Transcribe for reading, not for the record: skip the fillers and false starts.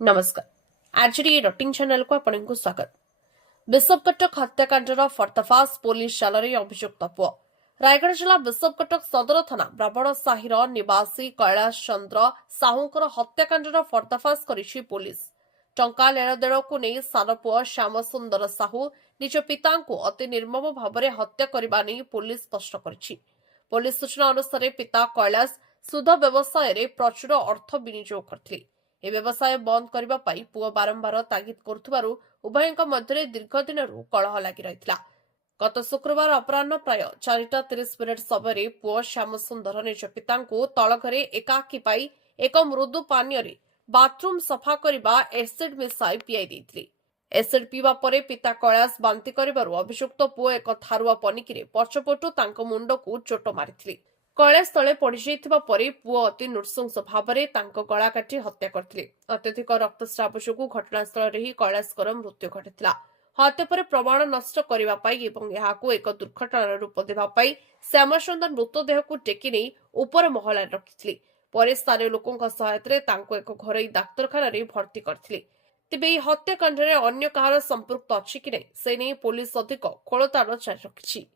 नमस्कार RJD rutting channel को आपको स्वागत। विषमकटक हत्याकांडर पर्दाफाश पुलिस जालरे अभियुक्त पुओ रायगढ़ जिला विषमकटक सदर थाना ब्राह्मण साहिर निवासी कैलाश चंद्र साहूंकर हत्याकांडर पर्दाफाश करिछि पुलिस। टंका लेणदेण को नहीं सान पुओ श्याम सुंदर साहू निज पिता अति निर्मम भाव हत्या करने नहीं पुलिस स्पष्ट करिछि। पुलिस सूचना अनुसार पिता कैलाश सुध व्यवसाय प्रचुर अर्थ विनियोग करथिले। ए व्यवसाय बंद करबा पाई पुओ बारंबार तागिद करुथबारु उभयଙ୍କ ମଧ୍ୟରେ दीर्घ दिनरू कलह लागि रहितला। गत शुक्रवार अपराह्न प्राय 4:30 समय पुओ श्याम सुंदर निज पितांको तल घरे एकाकी पाई एक मृदु पानीय बाथरूम सफा करबा एसिड मिसाई पियाई देथिले। एसिड पीवा परे पिता कैलाश बांती करिबारु अभियुक्त पुओ एक थारुआ पनिकिरे पछपटु तांको मुंडकु चोट मारिथिले। कैलाश तले पड़िଯାଇଥିବା ପରେ पुओ अति नृशंस भाव गला काटी हत्या करथिले। अत्यधिक रक्तस्राव जोगु घटनास्थल ही कैलाशकर मृत्यु घटिथिला। हत्या पर प्रमाण नष्ट करबा पाई एवं एहाकु एक दुर्घटनार रूप देबा पाई श्यामसुंदर मृतदेह को टेकी नहीं उपर महला रखिथिले। परे स्थानीय लोकଙ୍କ सहायतारे तांको एक घरोई डाक्तरखाना रे भर्ती करथिले। तेबे हत्याकांड रे अन्य कहार संपृक्त अछि कि नै से नै पुलिस अधिक खोलताड़ जारी रखिछि।